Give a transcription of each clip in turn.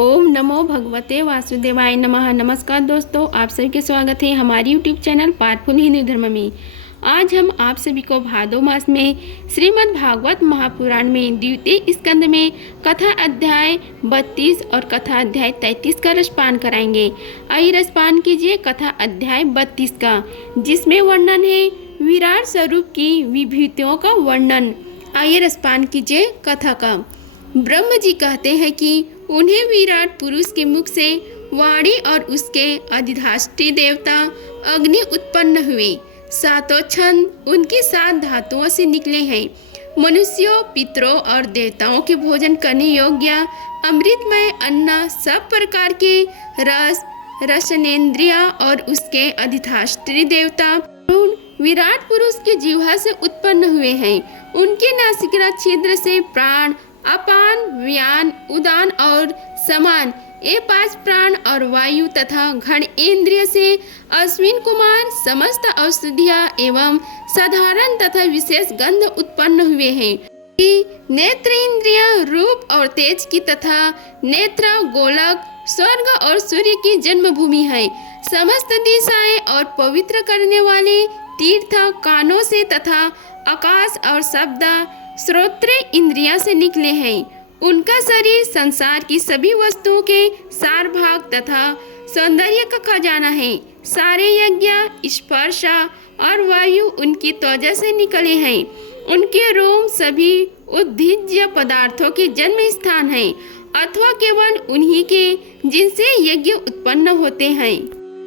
ओम नमो भगवते वासुदेवाय नमः। नमस्कार दोस्तों, आप सभी के स्वागत है हमारी यूट्यूब चैनल पार्थफुल हिंदू धर्म में। आज हम आप सभी को भादो मास में श्रीमद् भागवत महापुराण में द्वितीय स्कंद में कथा अध्याय 32 और कथा अध्याय 33 का रसपान कराएंगे। आइए रसपान कीजिए कथा अध्याय 32 का, जिसमें वर्णन है विराट स्वरूप की विभूतियों का वर्णन। आइए रसपान कीजिए कथा का। ब्रह्म जी कहते हैं कि उन्हें विराट पुरुष के मुख से वाणी और उसके अधिष्ठात्री देवता अग्नि उत्पन्न हुए। सातों छंद उनकी 7 धातुओं से निकले हैं। मनुष्यों, पितरों और देवताओं के भोजन करने योग्य अमृतमय अन्न सब प्रकार के रस रसनेन्द्रिया और उसके अधिष्ठात्री देवता विराट पुरुष के जिह्वा से उत्पन्न हुए हैं। उनके नासिका छिद्र से प्राण, अपान, व्यान, उदान और समान ये 5 प्राण और वायु तथा घन इंद्रिय से अश्विन कुमार समस्त औषधियाँ एवं साधारण तथा विशेष गंध उत्पन्न हुए हैं। नेत्र इंद्रिया रूप और तेज की तथा नेत्र गोलक स्वर्ग और सूर्य की जन्मभूमि है। समस्त दिशाएं और पवित्र करने वाले तीर्थ कानों से तथा आकाश और शब्द श्रोत्र इंद्रिया से निकले हैं। उनका शरीर संसार की सभी वस्तुओं के सार भाग तथा सौंदर्य का खजाना है। सारे यज्ञ, स्पर्श और वायु उनकी त्वचा से निकले हैं। उनके रोम सभी उद्भिज्य पदार्थों के जन्म स्थान है, अथवा केवल उन्हीं के जिनसे यज्ञ उत्पन्न होते हैं।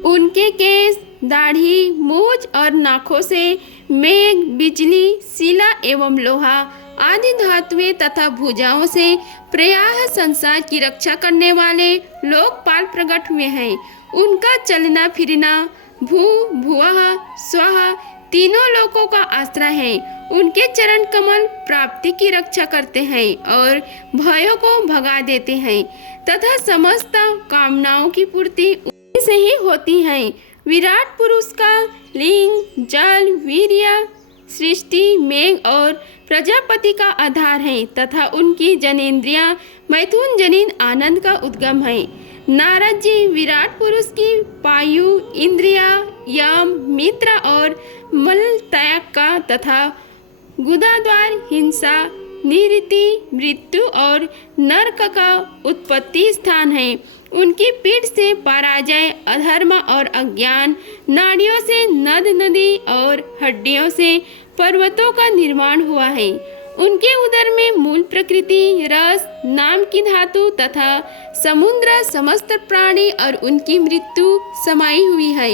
उनके केश, दाढ़ी, मूछ और नाखों से मेघ, बिजली, शिला एवं लोहा आदि धातुएं तथा भुजाओं से प्रायः संसार की रक्षा करने वाले लोकपाल प्रकट हुए हैं। उनका चलना फिरना भू भुवः स्वः तीनों लोकों का आश्रय है। उनके चरण कमल प्राप्ति की रक्षा करते हैं और भयों को भगा देते हैं तथा समस्त कामनाओं की पूर्ति उन्हीं से ही होती है। विराट पुरुष का लिंग जल, वीर्य, सृष्टि, मेघ और प्रजापति का आधार है तथा उनकी जनेन्द्रियां मैथुन जनिन आनंद का उद्गम है। नारद जी विराट पुरुष की पायु इंद्रिया, यम, मित्र और मल त्याग का तथा गुदाद्वार, हिंसा, निरति, मृत्यु और नरक का उत्पत्ति स्थान है। उनकी पीठ से पराजय, अधर्म और अज्ञान, नाड़ियों से नद नदी और हड्डियों से पर्वतों का निर्माण हुआ है। उनके उदर में मूल प्रकृति, रस नाम की धातु तथा समुद्र, समस्त प्राणी और उनकी मृत्यु समाई हुई है।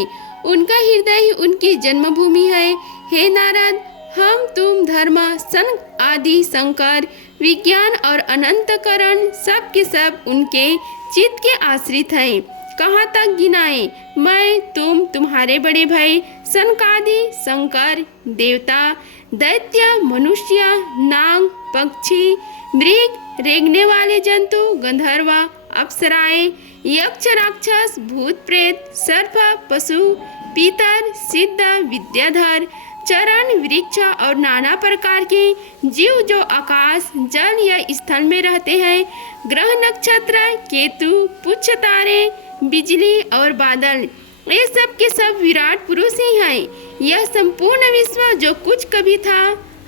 उनका हृदय ही उनकी जन्मभूमि है। हे नारद, हम तुम धर्म, सन आदि, शंकर, विज्ञान और अनंतकरण सब के सब उनके चित्त के आश्रित हैं। कहाँ तक गिनाएं? मैं, तुम, तुम्हारे बड़े भाई सनकादि, शंकर, देवता, दैत्य, मनुष्य, नाग, पक्षी, मृग, रेंगने वाले जंतु, गंधर्व, अप्सराएं, यक्ष, राक्षस, भूत प्रेत, सर्प, पशु, पीतर, सिद्ध, विद्याधर, चरण, वृक्ष और नाना प्रकार के जीव जो आकाश, जल या स्थल में रहते हैं, ग्रह, नक्षत्र, केतु, पुच्छ तारे, बिजली और बादल, ये सब के सब विराट पुरुष ही हैं। यह संपूर्ण विश्व जो कुछ कभी था,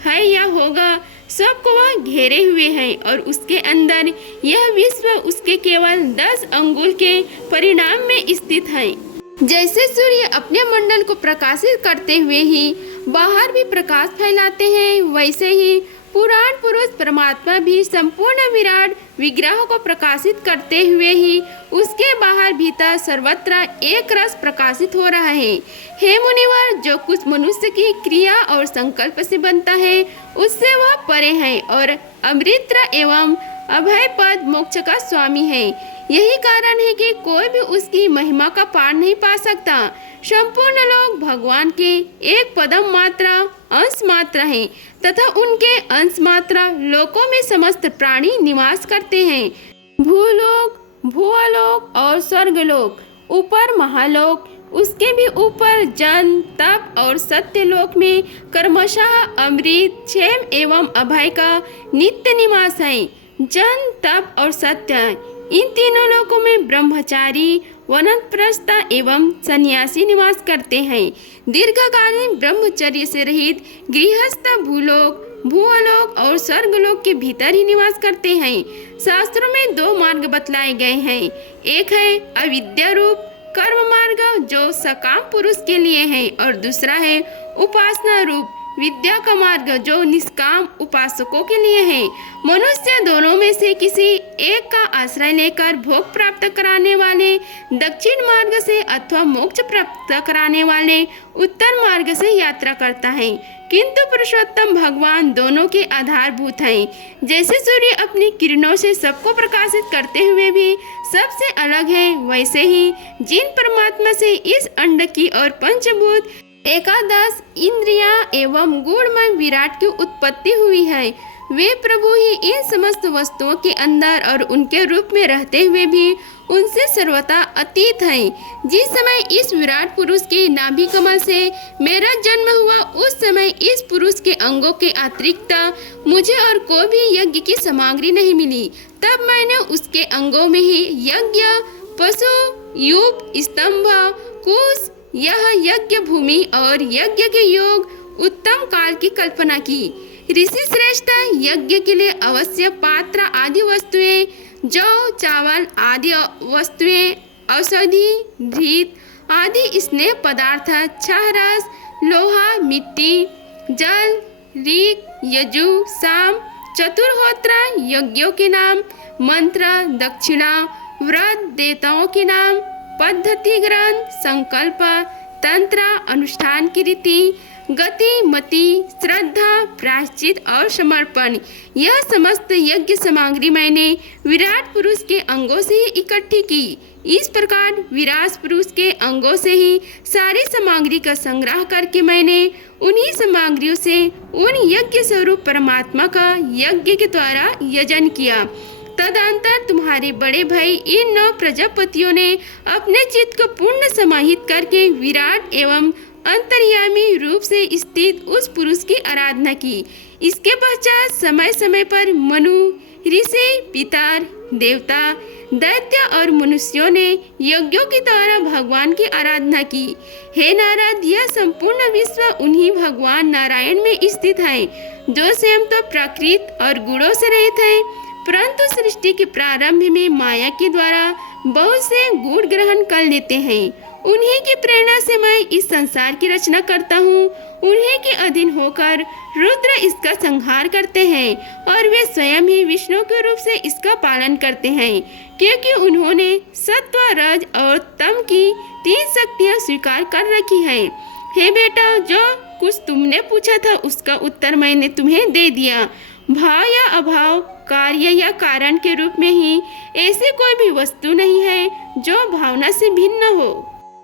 है या होगा, सबको वह घेरे हुए हैं और उसके अंदर यह विश्व उसके केवल 10 अंगुल के परिणाम में स्थित है। जैसे सूर्य अपने मंडल को प्रकाशित करते हुए ही बाहर भी प्रकाश फैलाते हैं, वैसे ही पुराण पुरुष परमात्मा भी संपूर्ण विराट विग्रह को प्रकाशित करते हुए ही उसके बाहर भीतर सर्वत्र एक रस प्रकाशित हो रहा है। हे मुनिवर, जो कुछ मनुष्य की क्रिया और संकल्प से बनता है उससे वह परे है और अमृत एवं अभय पद मोक्ष का स्वामी है। यही कारण है कि कोई भी उसकी महिमा का पार नहीं पा सकता। संपूर्ण लोग भगवान के एक पदम मात्रा अंश मात्र हैं तथा उनके अंश मात्रा लोकों में समस्त प्राणी निवास करते हैं। भूलोक, भुवलोक और स्वर्गलोक, ऊपर महालोक, उसके भी ऊपर जन, तप और सत्यलोक में कर्मशः अमृत, क्षेम एवं अभय का नित्य निवास है। जन, तप और सत्य इन तीनों लोकों में ब्रह्मचारी, वानप्रस्थ एवं सन्यासी निवास करते हैं। दीर्घकालीन ब्रह्मचर्य से रहित गृहस्थ भूलोक, भूअलोक और स्वर्गलोक के भीतर ही निवास करते हैं। शास्त्रों में दो मार्ग बतलाए गए हैं। एक है अविद्या रूप कर्म मार्ग जो सकाम पुरुष के लिए है, और दूसरा है उपासना रूप विद्या का मार्ग जो निष्काम उपासकों के लिए है। मनुष्य दोनों में से किसी एक का आश्रय लेकर भोग प्राप्त कराने वाले दक्षिण मार्ग से अथवा मोक्ष प्राप्त कराने वाले उत्तर मार्ग से यात्रा करता है, किंतु पुरुषोत्तम भगवान दोनों के आधारभूत हैं। जैसे सूर्य अपनी किरणों से सबको प्रकाशित करते हुए भी सबसे अलग है, वैसे ही जिन परमात्मा से इस अंड की और पंचभूत एकादश इंद्रियां एवं गुणमय विराट की उत्पत्ति हुई है, वे प्रभु ही इन समस्त वस्तुओं के अंदर और उनके रूप में रहते हुए भी उनसे सर्वथा अतीत हैं। जिस समय इस विराट पुरुष के नाभि कमल से मेरा जन्म हुआ, उस समय इस पुरुष के अंगों के अतिरिक्त मुझे और कोई भी यज्ञ की सामग्री नहीं मिली। तब मैंने उसके अंगों में ही यज्ञ, पशु, यूप, स्तंभ, कुश, यह यज्ञ भूमि और यज्ञ के योग उत्तम काल की कल्पना की। ऋषि श्रेष्ठ यज्ञ के लिए अवश्य पात्र आदि वस्तुएं, जौ, चावल आदि वस्तुएं, औषधि, घृत आदि स्नेह पदार्थ, छारस, लोहा, मिट्टी, जल, ऋक, यजु, साम, चतुर्होत्र, यज्ञों के नाम, मंत्र, दक्षिणा, व्रत, देवताओं के नाम, पद्धति ग्रंथ, संकल्प, तंत्र, अनुष्ठान की रीति, गति, मति, श्रद्धा, प्रायश्चित और समर्पण, यह समस्त यज्ञ सामग्री मैंने विराट पुरुष के अंगों से ही इकट्ठी की। इस प्रकार विराट पुरुष के अंगों से ही सारी सामग्री का संग्रह करके मैंने उन्हीं सामग्रियों से उन यज्ञ स्वरूप परमात्मा का यज्ञ के द्वारा यजन किया। तदंतर तुम्हारे बड़े भाई इन 9 प्रजापतियों ने अपने चित्त को पूर्ण समाहित करके विराट एवं अंतर्यामी रूप से स्थित उस पुरुष की आराधना की। इसके पश्चात समय समय पर मनु, ऋषि, पितर, देवता, दैत्य और मनुष्यों ने यज्ञों के द्वारा भगवान की आराधना की। हे नारद, यह संपूर्ण विश्व उन्हीं भगवान नारायण में स्थित है, जो स्वयं तो प्राकृत और गुणों से रहित है, परंतु सृष्टि के प्रारंभ में माया के द्वारा बहुत से गुण ग्रहण कर लेते हैं। उन्हीं की प्रेरणा से मैं इस संसार की रचना करता हूँ। उन्हीं के अधीन होकर रुद्र इसका संहार करते हैं और वे स्वयं ही विष्णु के रूप से इसका पालन करते हैं, क्योंकि उन्होंने सत्व, रज और तम की 3 शक्तियाँ स्वीकार कर रखी हैं। हे बेटा, जो कुछ तुमने पूछा था उसका उत्तर मैंने तुम्हें दे दिया। भाव या अभाव, कार्य या कारण के रूप में ही ऐसी कोई भी वस्तु नहीं है जो भावना से भिन्न हो।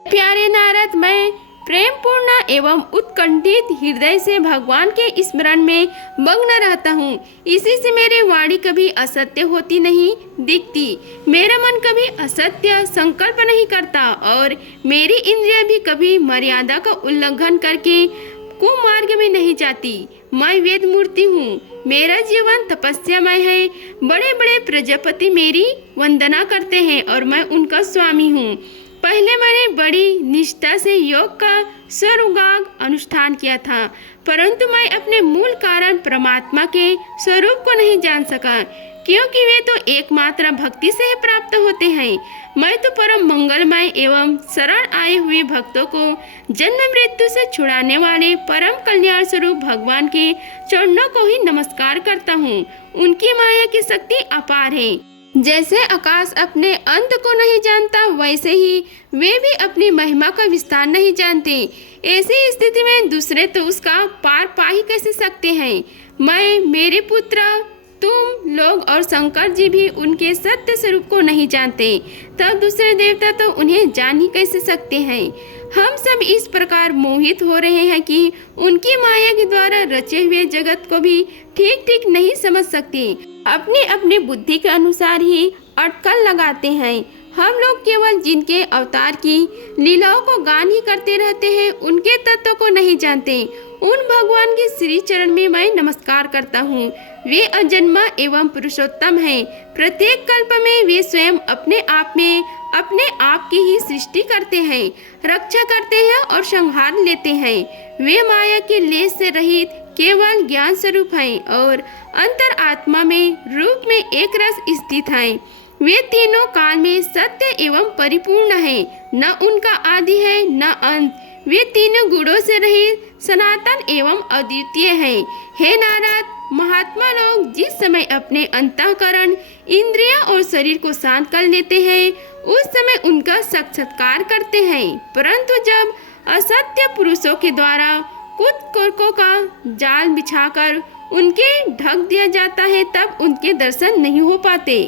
प्यारे नारद, मैं प्रेम पूर्ण एवं उत्कंठित हृदय से भगवान के स्मरण में मग्न रहता हूँ। इसी से मेरी वाणी कभी असत्य होती नहीं दिखती, मेरा मन कभी असत्य संकल्प नहीं करता और मेरी इंद्रियां भी कभी मर्यादा का उल्लंघन करके कुमार्ग में नहीं जाती। मैं वेद मूर्ति हूँ, मेरा जीवन तपस्यामय है। बड़े बड़े प्रजापति मेरी वंदना करते हैं और मैं उनका स्वामी हूँ। पहले मैंने बड़ी निष्ठा से योग का स्वरूगाग अनुष्ठान किया था, परंतु मैं अपने मूल कारण परमात्मा के स्वरूप को नहीं जान सका, क्योंकि वे तो एकमात्र भक्ति से ही प्राप्त होते हैं। मैं तो परम मंगलमय एवं शरण आए हुए भक्तों को जन्म मृत्यु से छुड़ाने वाले परम कल्याण स्वरूप भगवान के चरणों को ही नमस्कार करता हूँ। उनकी माया की शक्ति अपार है। जैसे आकाश अपने अंत को नहीं जानता, वैसे ही वे भी अपनी महिमा का विस्तार नहीं जानते। ऐसी स्थिति में दूसरे तो उसका पार पा ही कैसे सकते हैं। मैं, मेरे पुत्र, तुम लोग और शंकर जी भी उनके सत्य स्वरूप को नहीं जानते, तब दूसरे देवता तो उन्हें जान ही कैसे सकते हैं। हम सब इस प्रकार मोहित हो रहे हैं कि उनकी माया के द्वारा रचे हुए जगत को भी ठीक ठीक नहीं समझ सकते। अपनी अपनी बुद्धि के अनुसार ही अटकल लगाते हैं। हम लोग केवल जिनके अवतार की लीलाओं को गान ही करते रहते हैं, उनके तत्व को नहीं जानते। उन भगवान के श्री चरण में मैं नमस्कार करता हूँ। वे अजन्मा एवं पुरुषोत्तम हैं। प्रत्येक कल्प में वे स्वयं अपने आप में अपने आप की ही सृष्टि करते हैं, रक्षा करते हैं और संहार लेते हैं। वे माया के लेस से रहित केवल ज्ञान स्वरूप हैं और अंतर आत्मा में रूप में एक रस स्थित हैं। वे तीनों काल में सत्य एवं परिपूर्ण हैं, न उनका आदि है न अंत। वे तीनों गुणों से रहित सनातन एवं अद्वितीय हैं। हे नारद, महात्मा लोग जिस समय अपने अंतःकरण, इंद्रियां और शरीर को शांत कर लेते हैं, उस समय उनका साक्षात्कार करते हैं। परंतु जब असत्य पुरुषों के द्वारा कुतर्कों का जाल बिछाकर उनके ढक दिया जाता है, तब उनके दर्शन नहीं हो पाते।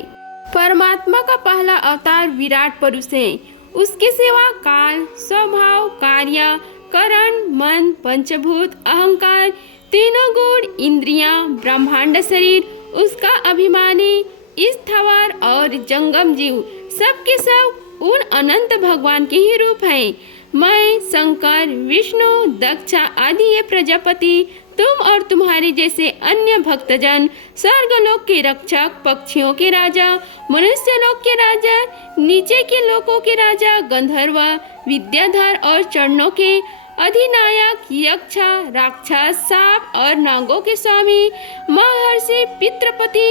परमात्मा का पहला अवतार विराट पुरुष है। उसके सिवा काल, स्वभाव, कार्य, करण, मन, पंचभूत, अहंकार, तीनों गुण, इंद्रियां, ब्रह्मांड शरीर, उसका अभिमानी, स्थावर और जंगम जीव, सब के सब उन अनंत भगवान के ही रूप हैं। मैं, शंकर, विष्णु, दक्षा आदि ये प्रजापति, तुम और तुम्हारे जैसे अन्य भक्तजन, स्वर्गलोक के रक्षक, पक्षियों के राजा, मनुष्य लोक के राजा, नीचे के लोकों के राजा, गंधर्व, विद्याधर और चरणों के अधिनायक, यक्ष, राक्षस, सांप और नागों के स्वामी, महर्षि, पितृपति,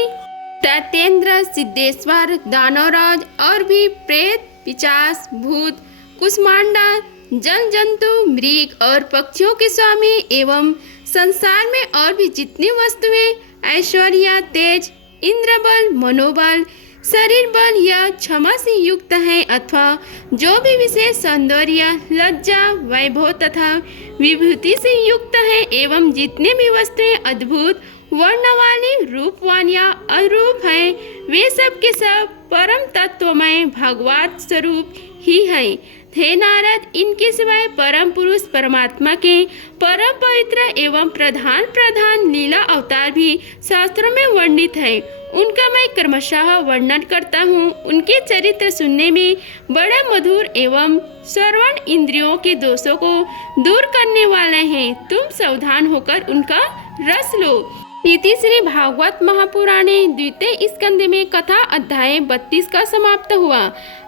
दैत्येंद्र, सिद्धेश्वर, दानवराज और भी प्रेत, पिशाच, भूत, कुष्मांडा, जल जंतु, मृग और पक्षियों के स्वामी एवं संसार में और भी जितनी वस्तुएं ऐश्वर्य, तेज, इंद्र बल, मनोबल, शरीर बल या क्षमा से युक्त हैं, अथवा जो भी विशेष सौंदर्य, लज्जा, वैभव तथा विभूति से युक्त हैं, एवं जितने भी वस्तुएं अद्भुत वर्ण वाली, रूपवान या अरूप हैं, वे सब के सब परम तत्वमय भगवत स्वरूप ही हैं। हे नारद, इनके सिवाय परम पुरुष परमात्मा के परम पवित्र एवं प्रधान लीला अवतार भी शास्त्रों में वर्णित है। उनका मैं क्रमशः वर्णन करता हूँ। उनके चरित्र सुनने में बड़ा मधुर एवं श्रवण इंद्रियों के दोषों को दूर करने वाले हैं। तुम सावधान होकर उनका रस लो। इति श्री भागवत महापुराणे द्वितीय स्कंद में कथा अध्याय 32 का समाप्त हुआ।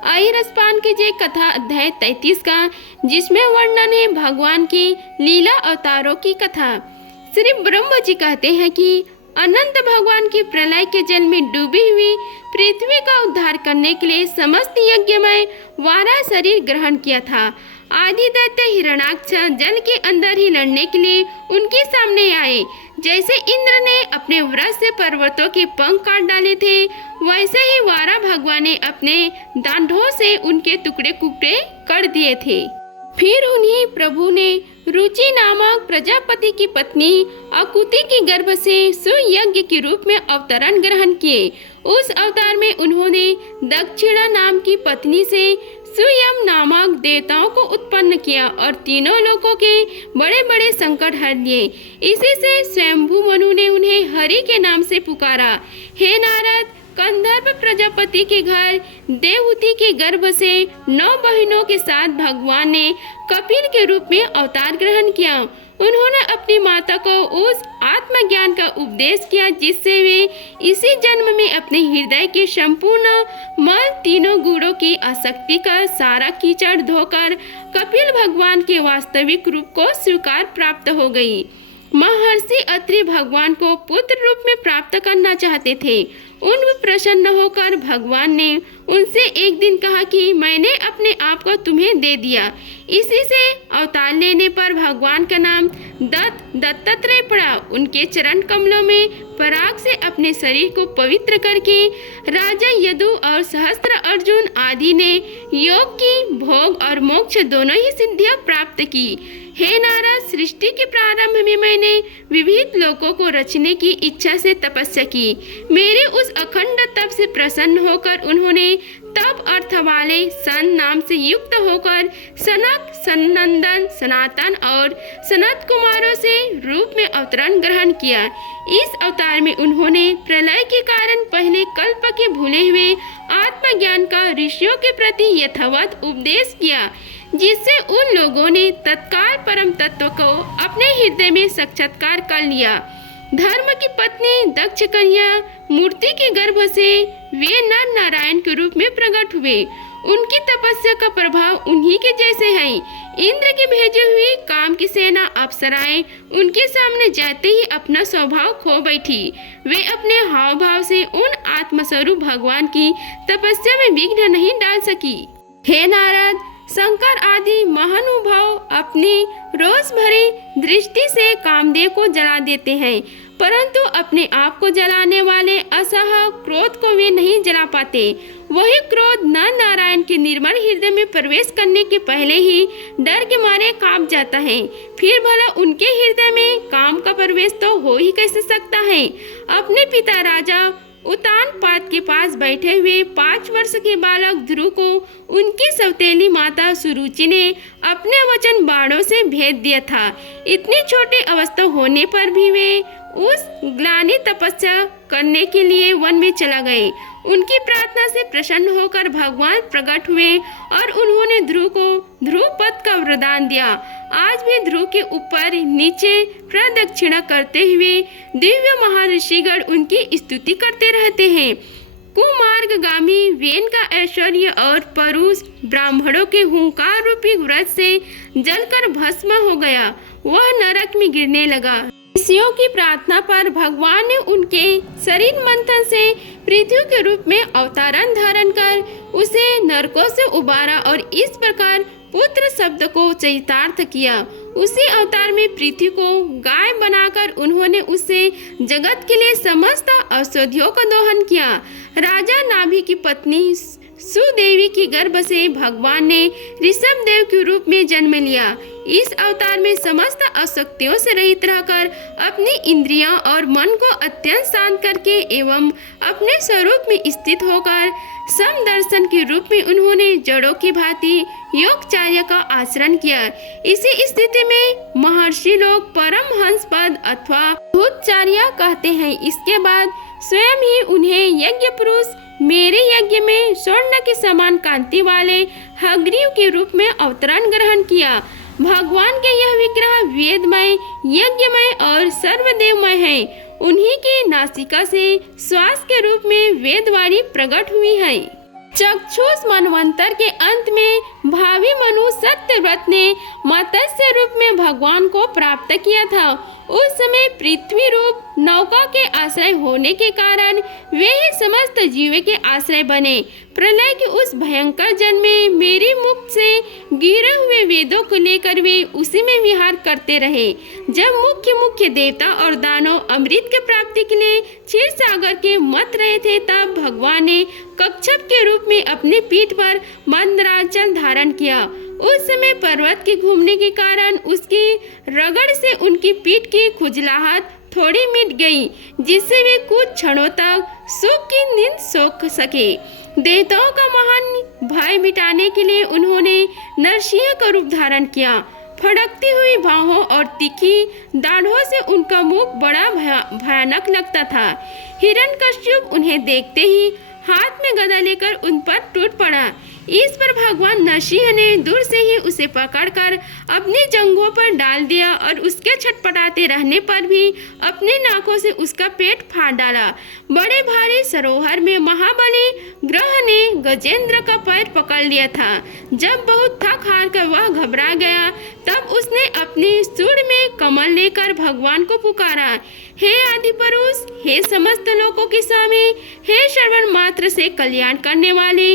आई रसपान कीजिए कथा अध्याय 33 का, जिसमें वर्णन है भगवान की लीला अवतारों की कथा। श्री ब्रह्म जी कहते हैं कि अनंत भगवान की प्रलय के जल में डूबी हुई पृथ्वी का उद्धार करने के लिए समस्त यज्ञमय वारा शरीर ग्रहण किया था। आदि दैत्य हिरण्याक्ष जल के अंदर ही लड़ने के लिए उनके सामने आए। जैसे इंद्र ने अपने वज्र से पर्वतों के पंख काट डाले थे, वैसे ही वारा भगवान ने अपने दांतों से उनके टुकड़े टुकड़े कर दिए थे। फिर उन्हीं प्रभु ने रुचि नामक प्रजापति की पत्नी अकुति के गर्भ से सुयज्ञ के रूप में अवतरण ग्रहण किए। उस अवतार में उन्होंने दक्षिणा नाम की पत्नी से सुयम नामक देवताओं को उत्पन्न किया और तीनों लोकों के बड़े बड़े संकट हर दिए। इसी से स्वयंभू मनु ने उन्हें हरि के नाम से पुकारा। हे नारद, कंधर्व प्रजापति के घर देवहूति के गर्भ से 9 बहनों के साथ भगवान ने कपिल के रूप में अवतार ग्रहण किया। उन्होंने अपनी माता को उस आत्मज्ञान का उपदेश किया जिससे वे इसी जन्म में अपने हृदय के संपूर्ण मल तीनों गुणों की आसक्ति का सारा कीचड़ धोकर कपिल भगवान के वास्तविक रूप को स्वीकार प्राप्त हो गई। महर्षि अत्रि भगवान को पुत्र रूप में प्राप्त करना चाहते थे। उन प्रसन्न होकर भगवान ने उनसे एक दिन कहा कि मैंने अपने आप को तुम्हें दे दिया। इसी से अवतार लेने पर भगवान का नाम दत्तात्रेय पड़ा। उनके चरण कमलों में पराग से अपने शरीर को पवित्र करके राजा यदु और सहस्त्र अर्जुन आदि ने योग की, भोग और मोक्ष दोनों ही सिद्धियां प्राप्त की। हे नारद, सृष्टि के प्रारंभ में मैंने विविध लोकों को रचने की इच्छा से तपस्या की। मेरे उस अखंड तप से प्रसन्न होकर उन्होंने तब अर्थ वाले सन नाम से युक्त होकर सनक, सनंदन, सनातन और सनत कुमारों से रूप में अवतरण ग्रहण किया। इस अवतार में उन्होंने प्रलय के कारण पहले कल्प के भूले हुए आत्मज्ञान का ऋषियों के प्रति यथावत उपदेश किया, जिससे उन लोगों ने तत्काल परम तत्व को अपने हृदय में साक्षात्कार कर लिया। धर्म की पत्नी दक्ष कन्या मूर्ति के गर्भ से वे नर नारायण के रूप में प्रकट हुए। उनकी तपस्या का प्रभाव उन्हीं के जैसे है। इंद्र के भेजे हुए काम की सेना अप्सराएं उनके सामने जाते ही अपना स्वभाव खो बैठी। वे अपने हाव भाव से उन आत्मस्वरूप भगवान की तपस्या में विघ्न नहीं डाल सकी। हे नारद, शंकर आदि महानुभाव अपनी रोष भरी दृष्टि से कामदेव को जला देते हैं, परंतु अपने आप को जलाने वाले असह क्रोध को वे नहीं जला पाते। वही क्रोध नर नारायण के निर्मल हृदय में प्रवेश करने के पहले ही डर के मारे कांप जाता है, फिर भला उनके हृदय में काम का प्रवेश तो हो ही कैसे सकता है। अपने पिता राजा उतानपाद के पास बैठे हुए 5 वर्ष के बालक ध्रुव को उनकी सौतेली माता सुरुचि ने अपने वचन बाणों से भेद दिया था। इतनी छोटी अवस्था होने पर भी वे उस ग्लानि तपस्या करने के लिए वन में चला गए। उनकी प्रार्थना से प्रसन्न होकर भगवान प्रकट हुए और उन्होंने ध्रुव को ध्रुव पद का वरदान दिया। आज भी ध्रुव के ऊपर नीचे प्रदक्षिणा करते हुए दिव्य महर्षिगण उनकी स्तुति करते रहते हैं। कुमार्गगामी वेन का ऐश्वर्य और परुष ब्राह्मणों के हुंकार रूपी व्रत से जलकर भस्म हो गया। वह नरक में गिरने लगा। ऋषियों की प्रार्थना पर भगवान ने उनके शरीर मंथन से पृथ्वी के रूप में अवतारण धारण कर उसे नरकों से उबारा और इस प्रकार पुत्र शब्द को चरितार्थ किया। उसी अवतार में पृथ्वी को गाय बनाकर उन्होंने उससे जगत के लिए समस्त औषधियों का दोहन किया। राजा नाभि की पत्नी सुदेवी की गर्भ से भगवान ने ऋषभ देव के रूप में जन्म लिया। इस अवतार में समस्त आसक्तियों से रहित रहकर अपनी इंद्रियां और मन को अत्यंत शांत करके एवं अपने स्वरूप में स्थित होकर समदर्शन के रूप में उन्होंने जड़ों की भांति योगचार्य का आचरण किया। इसी स्थिति में महर्षि लोग परमहंस पद अथवा भूतचार्य कहते हैं। इसके बाद स्वयं ही उन्हें यज्ञ पुरुष मेरे यज्ञ में स्वर्ण के समान कांति वाले हग्रीव के रूप में अवतरण ग्रहण किया। भगवान के यह विग्रह वेदमय, यज्ञमय और सर्वदेवमय है। उन्हीं की नासिका से श्वास के रूप में वेदवाणी प्रकट हुई है। चक्षुष मनवंतर के अंत में भावी मनु सत्यव्रत ने मत्स्य रूप में भगवान को प्राप्त किया था। उस समय पृथ्वी रूप नौका के आश्रय होने के कारण वे ही समस्त जीव के आश्रय बने। प्रलय के उस भयंकर जल में मेरी मुख से गिरे हुए वेदों को लेकर वे उसी में विहार करते रहे। जब मुख्य देवता और दानव अमृत की प्राप्ति के लिए क्षीर सागर के मत रहे थे, तब भगवान ने कच्छप के रूप में अपनी पीठ पर मंदराचल धारण किया। उस समय पर्वत के घूमने के कारण उसकी रगड़ से उनकी पीठ की खुजलाहट थोड़ी मिट गई, जिससे वे कुछ क्षणों तक सुख की नींद सो सके। देवताओं का महान भय मिटाने के लिए उन्होंने नरसिंह का रूप धारण किया। फड़कती हुई बाहों और तीखी दाढ़ों से उनका मुख बड़ा भयानक लगता था। हिरण्यकश्यप उन्हें देखते ही हाथ में गदा लेकर उन पर टूट पड़ा। इस पर भगवान नरसिंह ने दूर से ही उसे पकड़कर अपनी जंघों पर डाल दिया और उसके छटपटाते रहने पर भी अपने नाकों से उसका पेट फाड़ डाला। बड़े भारी सरोवर में महाबली ग्रह ने गजेंद्र का पैर पकड़ लिया था। जब बहुत थक हार कर वह घबरा गया, तब उसने अपनी सूंड में कमल लेकर भगवान को पुकारा। हे आदि पुरुष, हे समस्त लोकों के स्वामी, हे श्रवण मात्र से कल्याण करने वाले।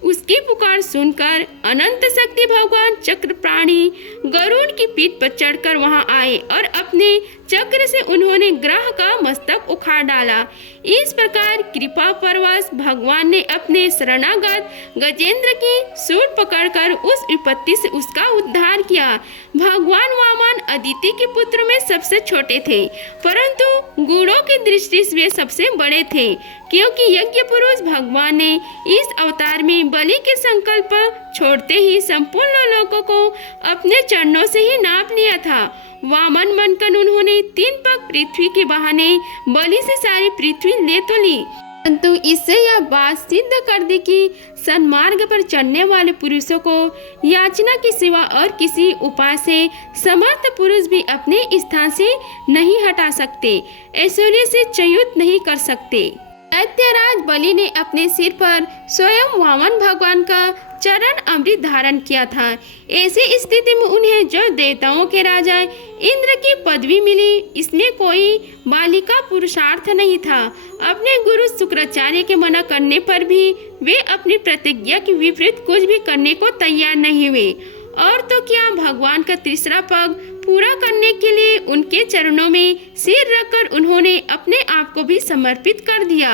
उसकी पुकार सुनकर अनंत शक्ति भगवान चक्र प्राणी गरुड़ की पीठ पर चढ़कर वहां आए और अपने चक्र से उन्होंने ग्रह का मस्तक उखाड़ डाला। इस प्रकार कृपा परवश भगवान ने अपने शरणागत गजेंद्र की सूंड पकड़कर उस विपत्ति से उसका उद्धार किया। भगवान वामन अदिति के पुत्र में सबसे छोटे थे, परंतु गुणों की दृष्टि से वे सबसे बड़े थे, क्योंकि यज्ञ पुरुष भगवान ने इस अवतार में बलि के संकल्प छोड़ते ही संपूर्ण लोगों को अपने चरणों से ही नाप लिया था। वामन बनकर उन्होंने 3 पग पृथ्वी के बहाने बलि से सारी पृथ्वी ले तो ली, परंतु इससे यह बात सिद्ध कर दी कि सन्मार्ग पर चलने वाले पुरुषों को याचना के सिवा और किसी उपाय से समर्थ पुरुष भी अपने स्थान से नहीं हटा सकते, ऐश्वर्य से च्युत नहीं कर सकते। दैत्यराज बलि ने अपने सिर पर स्वयं वामन भगवान का चरण अमृत धारण किया था। ऐसी स्थिति में उन्हें जो देवताओं के राजा इंद्र की पदवी मिली, इसमें कोई बालिका पुरुषार्थ नहीं था। अपने गुरु शुक्राचार्य के मना करने पर भी वे अपनी प्रतिज्ञा के विपरीत कुछ भी करने को तैयार नहीं हुए, और तो क्या भगवान का तीसरा पग पूरा करने के लिए उनके चरणों में सिर रखकर उन्होंने अपने आप को भी समर्पित कर दिया।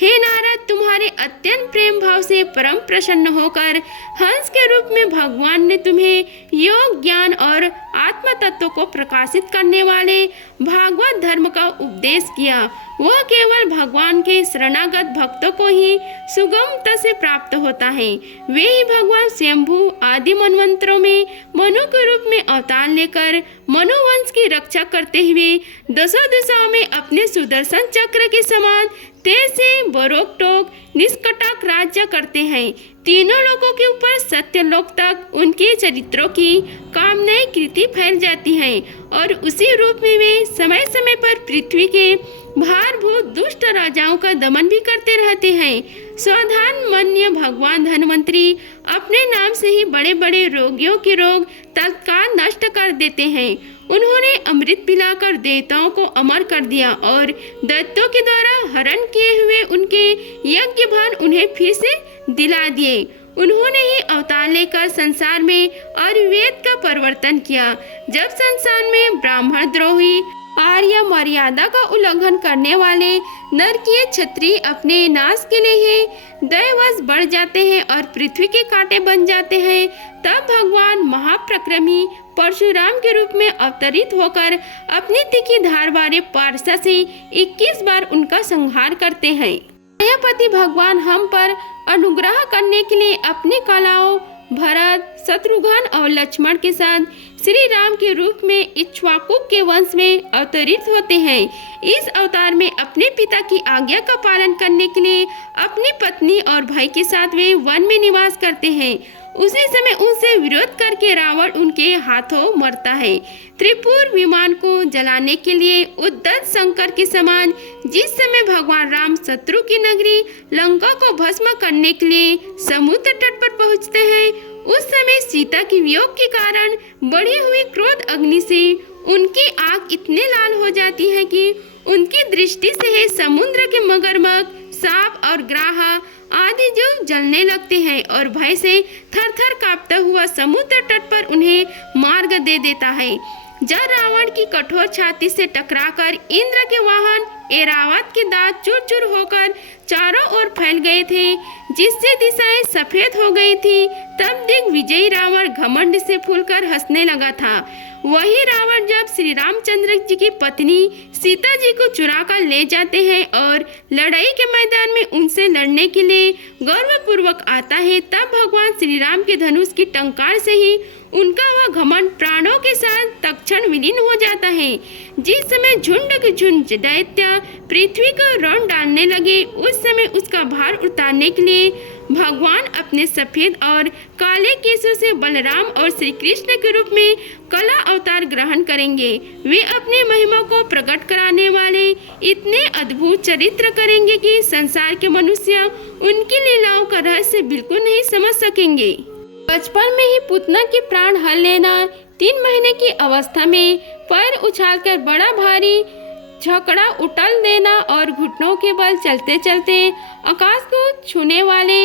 हे नारद, तुम्हारे अत्यंत प्रेम भाव से परम प्रसन्न होकर हंस के रूप में भगवान ने तुम्हें योग, ज्ञान और आत्म तत्व को प्रकाशित करने वाले भागवत धर्म का उपदेश किया। वह केवल भगवान के शरणागत भक्तों को ही सुगमता से प्राप्त होता है। वे ही भगवान स्वयंभू आदि मनवंतरों में मनु के रूप में अवतार लेकर मनुवंश की रक्षा करते हुए दसों दिशाओं में अपने सुदर्शन चक्र के समान तेज से बरोक टोक निष्कटाक राज्य करते हैं। तीनों लोगों के ऊपर सत्यलोक तक उनके चरित्रों की कामनाएं कृति फैल जाती हैं, और उसी रूप में वे समय समय पर पृथ्वी के भारभूत दुष्ट राजाओं का दमन भी करते रहते हैं। सावधान मन्य भगवान धन्वंतरी अपने नाम से ही बड़े बड़े रोगियों के रोग तत्काल नष्ट कर देते हैं। उन्होंने अमृत पिलाकर देवताओं को अमर कर दिया और दैत्यों के द्वारा हरण किए हुए उनके यज्ञ भान उन्हें फिर से दिला दिए। उन्होंने ही अवतार लेकर संसार में आयुर्वेद का परिवर्तन किया। जब संसार में ब्राह्मण द्रोही आर्य मर्यादा का उल्लंघन करने वाले नरकीय क्षत्रिय अपने नाश के लिए ही दैवश बढ़ जाते हैं और पृथ्वी के कांटे बन जाते हैं, तब भगवान महाप्रक्रमी परशुराम के रूप में अवतरित होकर अपनी तीखी धार वाले पारसा से 21 बार उनका संहार करते हैं। मायापति भगवान हम पर अनुग्रह करने के लिए अपनी कलाओं भरत, शत्रुघ्न और लक्ष्मण के साथ श्री राम के रूप में इक्ष्वाकु के वंश में अवतरित होते हैं। इस अवतार में अपने पिता की आज्ञा का पालन करने के लिए अपनी पत्नी और भाई के साथ वे वन में निवास करते हैं। उसी समय उनसे विरोध करके रावण उनके हाथों मरता है। त्रिपुर विमान को जलाने के लिए उद्दत शंकर के समान जिस समय भगवान राम शत्रु की नगरी लंका को भस्म करने के लिए समुद्र तट पर पहुंचते हैं, उस समय सीता की वियोग के कारण बढ़ी हुई क्रोध अग्नि से उनकी आंख इतने लाल हो जाती है कि उनकी दृष्टि से ही समुद्र के मगरमच्छ, सांप और ग्राहा आदि जो जलने लगते हैं और भय से थर-थर कांपता हुआ समुद्र तट पर उन्हें मार्ग दे देता है। जब रावण की कठोर छाती से टकराकर इंद्र के वाहन ऐरावत के दांत चूर-चूर होकर चारों ओर फैल गए थे, जिससे दिशाएं सफेद हो गई थी, तब दिग्विजयी रावण घमंड से फूलकर हंसने लगा था। वही रावण जब श्री रामचंद्र जी की पत्नी सीता जी को चुरा कर ले जाते हैं और लड़ाई के मैदान में उनसे लड़ने के लिए गौरवपूर्वक आता है, तब भगवान श्री राम के धनुष की टंकार से ही उनका वह घमंड प्राणों के साथ तत्क्षण विलीन हो जाता है। जिस समय झुंड के झुंड दैत्य पृथ्वी को रौंद डालने लगे, उस समय उसका भार उतारने के लिए भगवान अपने सफेद और काले केशों से बलराम और श्री कृष्ण के रूप में कला अवतार ग्रहण करेंगे। वे अपनी महिमा को प्रकट कराने वाले इतने अद्भुत चरित्र करेंगे कि संसार के मनुष्य उनकी लीलाओं का रहस्य बिल्कुल नहीं समझ सकेंगे। बचपन में ही पुतना के प्राण हर लेना, 3 महीने की अवस्था में पैर उछालकर बड़ा भारी छकड़ा उठल देना और घुटनों के बल चलते चलते आकाश को छूने वाले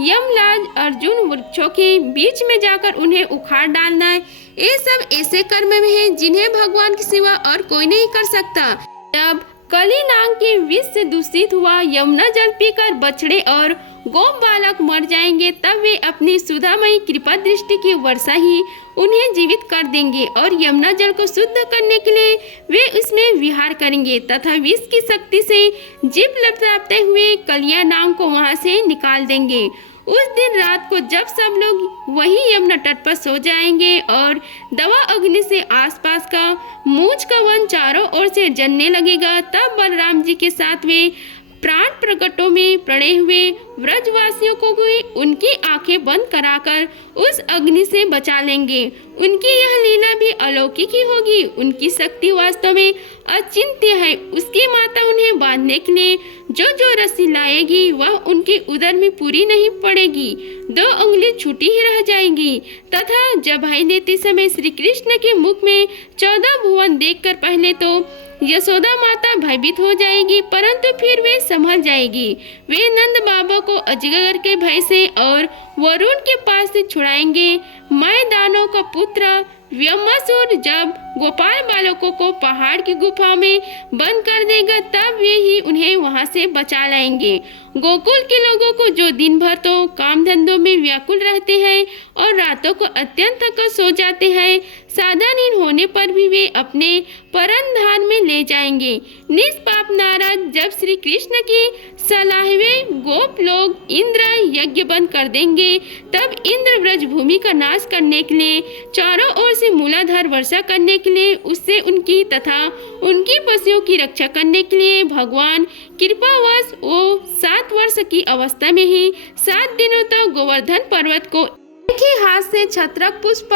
यमराज अर्जुन वृक्षों के बीच में जाकर उन्हें उखाड़ डालना, ये सब ऐसे कर्म में है जिन्हें भगवान के सिवा और कोई नहीं कर सकता। जब कली नाग के विष से दूषित हुआ यमुना जल पीकर बछड़े और गोप बालक मर जाएंगे, तब वे अपनी सुधामयी कृपा दृष्टि की वर्षा ही उन्हें जीवित कर देंगे और यमुना जल को शुद्ध करने के लिए वे उसमें विहार करेंगे तथा विष की शक्ति से जीभ लपटाते हुए कलिया नाग को वहां से निकाल देंगे। उस दिन रात को जब सब लोग वही यमुना तट पर सो जाएंगे और दवा अग्नि से आसपास का मूंछ का वन चारों ओर से जलने लगेगा, तब बलराम जी के साथ वे प्राण प्रकटों में पड़े हुए व्रजवासियों को भी उनकी आंखें बंद कराकर उस अग्नि से बचा लेंगे। उनकी यह लीला भी अलौकिक ही होगी। उनकी शक्ति वास्तव में अचिंत्य है। उसकी माता उन्हें बांधने के लिए जो रस्सी लाएगी वह उनके उदर में पूरी नहीं पड़ेगी, 2 उंगली छूटी ही रह जाएगी तथा जबाई देते समय श्री कृष्ण के मुख में 14 भुवन देखकर पहले तो यशोदा माता भयभीत हो जाएगी, परंतु फिर वे संभल जाएगी। वे नंद बाबा को अजगर के भय से और वरुण के पास से छुड़ाएंगे। मैं दानव का पुत्र व्योमासुर जब गोपाल बालकों को पहाड़ की गुफा में बंद कर देगा, तब वे ही उन्हें वहां से बचा लाएंगे। गोकुल के लोगों को जो दिन भर तो काम धंधों में व्याकुल रहते हैं और रातों को अत्यंत थक सो जाते हैं, सादा नींद होने पर भी वे अपने परम धाम में ले जाएंगे। निष्पाप नारद जब श्री कृष्ण की सलाहवें गोप लोग इंद्र यज्ञ बंद कर देंगे, तब इंद्र ब्रज भूमि का नाश करने के लिए चारों ओर से मूलाधार वर्षा करने के लिए उससे उनकी तथा उनकी पशुओं की रक्षा करने के लिए भगवान कृपावश वो 7 वर्ष की अवस्था में ही 7 दिनों तक गोवर्धन पर्वत को एक ही हाथ से छत्रक पुष्प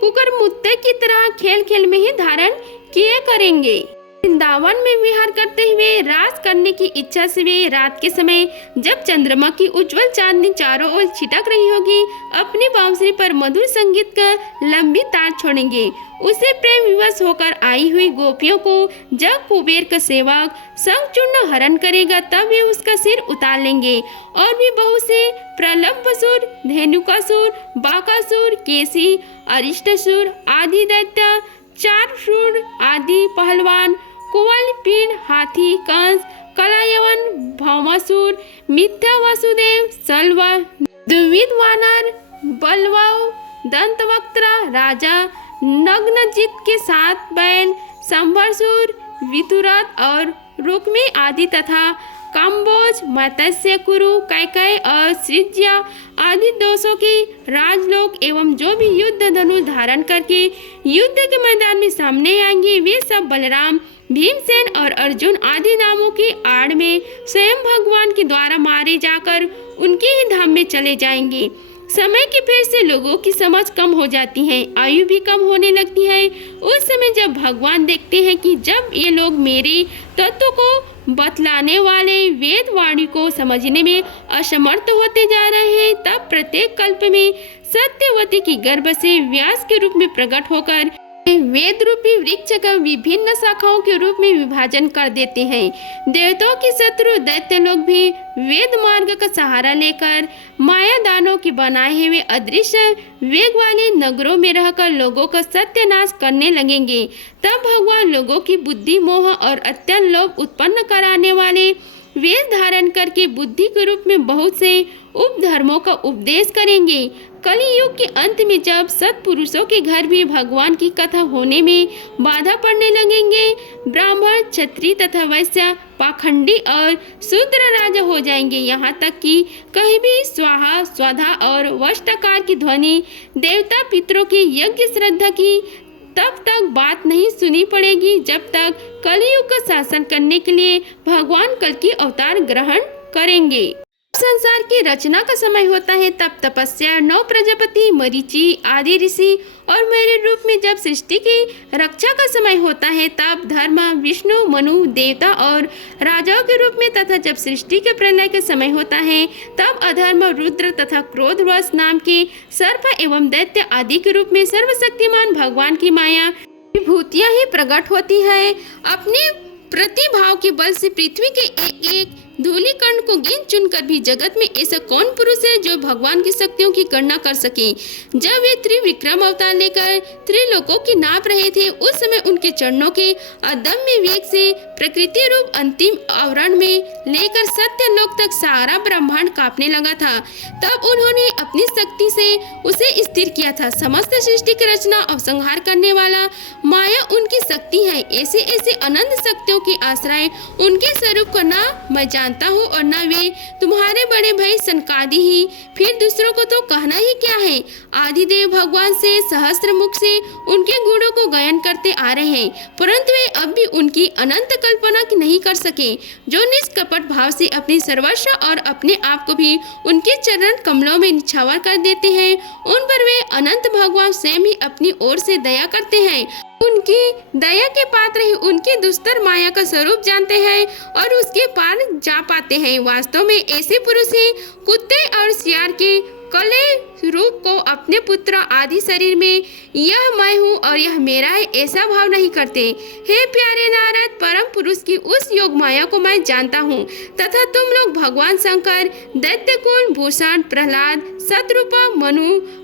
कुकर मुत्ते की तरह खेल खेल में ही धारण किए करेंगे। वृंदावन में विहार करते हुए रास करने की इच्छा से वे रात के समय जब चंद्रमा की उज्जवल चांदनी चारों ओर छिटक रही होगी, अपनी बांसुरी पर मधुर संगीत का लंबी तार छोड़ेंगे। उसे प्रेम विवश होकर आई हुई गोपियों को जब कुबेर का सेवक संचूर्ण हरण करेगा, तब वे उसका सिर उतार लेंगे और भी बहुत से प्रलंबसुर, धेनुकासुर, बाकासुर, केसी, अरिष्टासुर आदि दैत्य, 4 शूर आदि पहलवान, कुवल, पीड़, हाथी, कंस, कलायवन, भौमासुर, मिथ्या वासुदेव, सलवा, द्विविध वानर, बलवाऊ, दंतवक्त्रा, राजा नग्नजित के 7 बैल, संभरसुर, वितुरथ और रुक्मी आदि तथा काम्बोज, मत्स्य, कुरु, कैकय और सृज्या आदि दोषों के राजलोक एवं जो भी युद्ध धनुष धारण करके युद्ध के मैदान में सामने आएंगे, वे सब बलराम, भीमसेन और अर्जुन आदि नामों की आड़ में स्वयं भगवान के द्वारा मारे जाकर उनके ही धाम में चले जाएंगे। समय की फेर से लोगों की समझ कम हो जाती है, आयु भी कम होने लगती है। उस समय जब भगवान देखते हैं कि जब ये लोग मेरे तत्व को बतलाने वाले वेद वाणी को समझने में असमर्थ होते जा रहे हैं, तब प्रत्येक कल्प में सत्यवती की गर्भ से व्यास के रूप में प्रकट होकर वेद रूपी वृक्ष का विभिन्न शाखाओं के रूप में विभाजन कर देते हैं। देवताओं के शत्रु दैत्य लोग भी वेद मार्ग का सहारा लेकर माया दानों के बनाए हुए अदृश्य वेग वाले नगरों में रहकर लोगों का सत्यानाश करने लगेंगे। तब भगवान लोगों की बुद्धि, मोह और अत्यंत लोभ उत्पन्न कराने वाले वेद धारण करके बुद्धि के रूप में बहुत से उपधर्मों का उपदेश करेंगे। कलियुग के अंत में जब सत्पुरुषों के घर भी भगवान की कथा होने में बाधा पड़ने लगेंगे, ब्राह्मण, क्षत्रिय तथा वैश्य पाखंडी और शूद्र राजा हो जाएंगे। यहाँ तक कि कहीं भी स्वाहा, स्वधा और वष्टकार की ध्वनि देवता पितरों की यज्ञ श्रद्धा की तब तक बात नहीं सुनी पड़ेगी जब तक कलियुग का शासन करने के लिए भगवान कल की अवतार ग्रहण करेंगे। संसार की रचना का समय होता है, तब तपस्या, 9 प्रजापति, मरीचि आदि ऋषि और मेरे रूप में जब सृष्टि की रक्षा का समय होता है, तब धर्म, विष्णु, मनु, देवता और राजाओं के रूप में, तथा जब सृष्टि के प्रलय का समय होता है, तब अधर्म, रुद्र तथा क्रोधवश नाम के सर्प एवं दैत्य आदि के रूप में सर्वशक्तिमान भगवान की माया विभूतियां ही प्रकट होती है। अपने प्रतिभाव के बल से पृथ्वी के एक एक धूलिकण को गिन चुनकर भी जगत में ऐसा कौन पुरुष है जो भगवान की शक्तियों की गणना कर सके। जब वे त्रिविक्रम अवतार लेकर त्रिलोकों की नाप रहे थे, उस समय उनके चरणों के अदम्य वेग से प्रकृति रूप अंतिम आवरण में लेकर सत्यलोक तक सारा ब्रह्मांड कांपने लगा था। तब उन्होंने अपनी शक्ति से उसे स्थिर किया था। समस्त सृष्टि की रचना और संहार करने वाला माया उनकी शक्ति है। ऐसे ऐसे अनंत शक्तियों के आश्रय उनके स्वरूप को ना मैं जानता हूँ और ना वे तुम्हारे बड़े भाई सनकादि ही, फिर दूसरों को तो कहना ही क्या है। आदिदेव भगवान से सहस्त्र मुख से उनके गुणों को गायन करते आ रहे हैं, परंतु वे अब भी उनकी अनंत कल्पना नहीं कर सके, जो निष्कपट भाव से अपनी सर्वस्व और अपने आप को भी उनके चरण कमलों में निछावर कर देते हैं। उन पर वे अनंत भगवान स्वयं ही अपनी ओर से दया करते हैं। उनकी दया के पात्र ही उनकी दुस्तर माया का स्वरूप जानते हैं और उसके पार जा पाते हैं। वास्तव में ऐसे पुरुष ही कुत्ते और सियार के कले रूप को अपने पुत्र आदि शरीर में यह मैं हूँ और यह मेरा है ऐसा भाव नहीं करते। हे प्यारे नारद, परम पुरुष की उस योग माया को मैं जानता हूँ तथा तुम लोग भगवान शंकर, दैत्यकुल भूषण, प्रहलाद, शत्रुपा,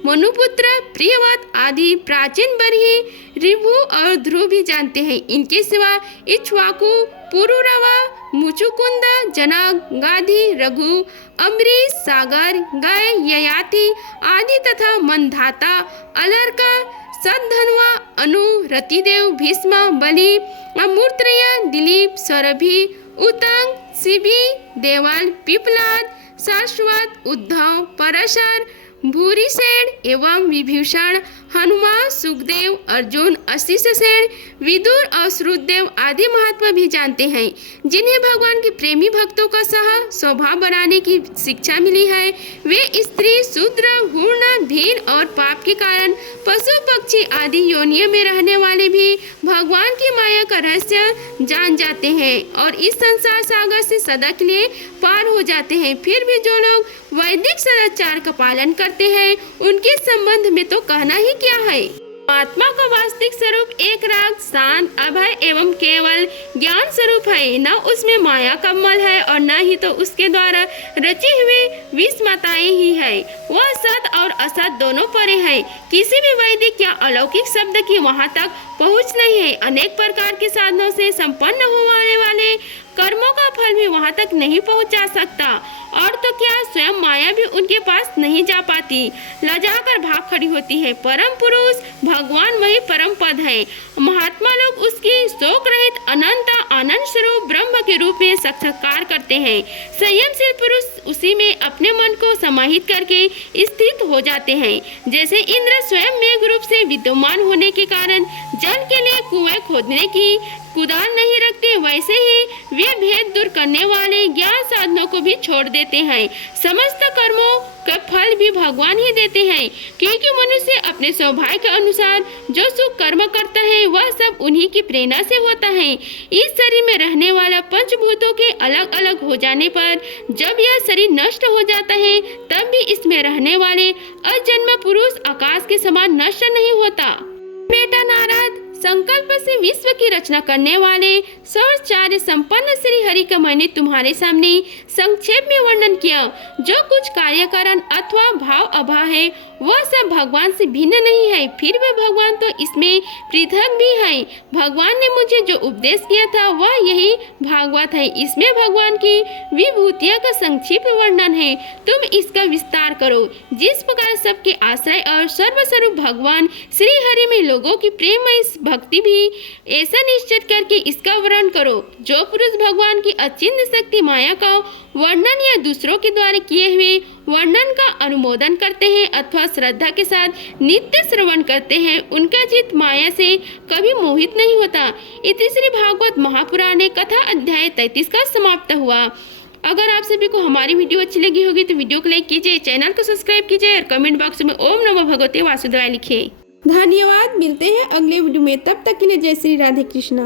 मनुपुत्र, प्रियवत आदि प्राचीन बरही, ऋभु और ध्रुव भी जानते हैं। इनके सिवा इक्ष्वाकु, पुरुरवा, मुचुकुंद, जनक, गाधी, रघु, अम्बरीश, सागर, गय, ययाति आदि तथा मंधाता, अलर्का, सद्धन्वा, अनु, रतिदेव, भीष्म, बलि, अमूर्तय, दिलीप, सौरभि, उतंग, शिबी, देवल, पिपलाद, शाश्वत, उद्धव, परशर, भूरिसेन एवं विभीषण, हनुमान, सुखदेव, अर्जुन, अश्लीषसेन, विदुर और श्रुतदेव आदि महात्मा भी जानते हैं, जिन्हें भगवान के प्रेमी भक्तों का स्वभाव बनाने की शिक्षा मिली है। वे स्त्री, शूद्र, घूर्ण, भीन और पाप के कारण पशु पक्षी आदि योनियों में रहने वाले भी भगवान की माया का रहस्य जान जाते हैं और इस संसार सागर से सदा के लिए पार हो जाते हैं। फिर भी जो लोग वैदिक सदाचार का पालन करते हैं, उनके संबंध में तो कहना ही क्या है। आत्मा का वास्तविक स्वरूप एक राग, शांत, अभय एवं केवल ज्ञान स्वरूप है। न उसमें माया का मल है और न ही तो उसके द्वारा रची हुई विस्मताएं ही है। वह सत और असत दोनों परे है। किसी भी वैदिक या अलौकिक शब्द की वहां तक पहुंच नहीं है। अनेक प्रकार के साधनों से संपन्न होने वाले कर्मों का फल भी वहां तक नहीं पहुंचा सकता, और तो क्या स्वयं माया भी उनके पास नहीं जा पाती, लजाकर भाग खड़ी होती है। परम पुरुष भगवान वही परम पद है। महात्मा लोग उसकी शोक रहित अनंत आनंद स्वरूप ब्रह्म के रूप में साक्षात्कार करते हैं। संयमशील पुरुष उसी में अपने मन को समाहित करके स्थित हो जाते हैं। जैसे इंद्र स्वयं मेघ रूप से विद्यमान होने के कारण जल के लिए कुएं खोदने की कुदाल नहीं रखते, वैसे ही वे भेद दूर करने वाले ज्ञान साधनों को भी छोड़ देते हैं। समस्त कर्मों का फल भी भगवान ही देते हैं, क्योंकि मनुष्य अपने सौभाग्य के अनुसार जो सुख कर्म करता है वह सब उन्हीं की प्रेरणा से होता है। इस शरीर में रहने वाला पंचभूतों के अलग अलग हो जाने पर जब यह शरीर नष्ट हो जाता है, तब भी इसमें रहने वाले अजन्म पुरुष आकाश के समान नष्ट नहीं होता। बेटा नारद, संकल्प से विश्व की रचना करने वाले सर्वचार्य संपन्न श्री हरि का मैंने तुम्हारे सामने संक्षेप में वर्णन किया। जो कुछ कार्यकारण अथवा भाव अभाव है वह सब भगवान से भिन्न नहीं है, फिर भी भगवान तो इसमें पृथक भी है। भगवान ने मुझे जो उपदेश किया था वह यही भागवत है। इसमें भगवान की विभूतियों का संक्षिप्त वर्णन है। तुम इसका विस्तार करो। जिस प्रकार सबके आश्रय और सर्वस्वरूप भगवान श्री हरि में लोगों की प्रेममय भक्ति भी, ऐसा निश्चित करके इसका वर्णन करो। जो पुरुष भगवान की अचिंत्य शक्ति माया का वर्णन या दूसरों के द्वारा किए हुए वर्णन का अनुमोदन करते हैं अथवा श्रद्धा के साथ नित्य श्रवण करते हैं, उनका चित्त माया से कभी मोहित नहीं होता। इति श्री भागवत महापुराण कथा अध्याय 33 का समाप्त हुआ। अगर आप सभी को हमारी वीडियो अच्छी लगी होगी तो वीडियो को लाइक कीजिए, चैनल को सब्सक्राइब कीजिए और कमेंट बॉक्स में ओम नमो भगवते वासुदेवाय लिखिए। धन्यवाद। मिलते हैं अगले वीडियो में, तब तक के लिए जय श्री राधे कृष्णा।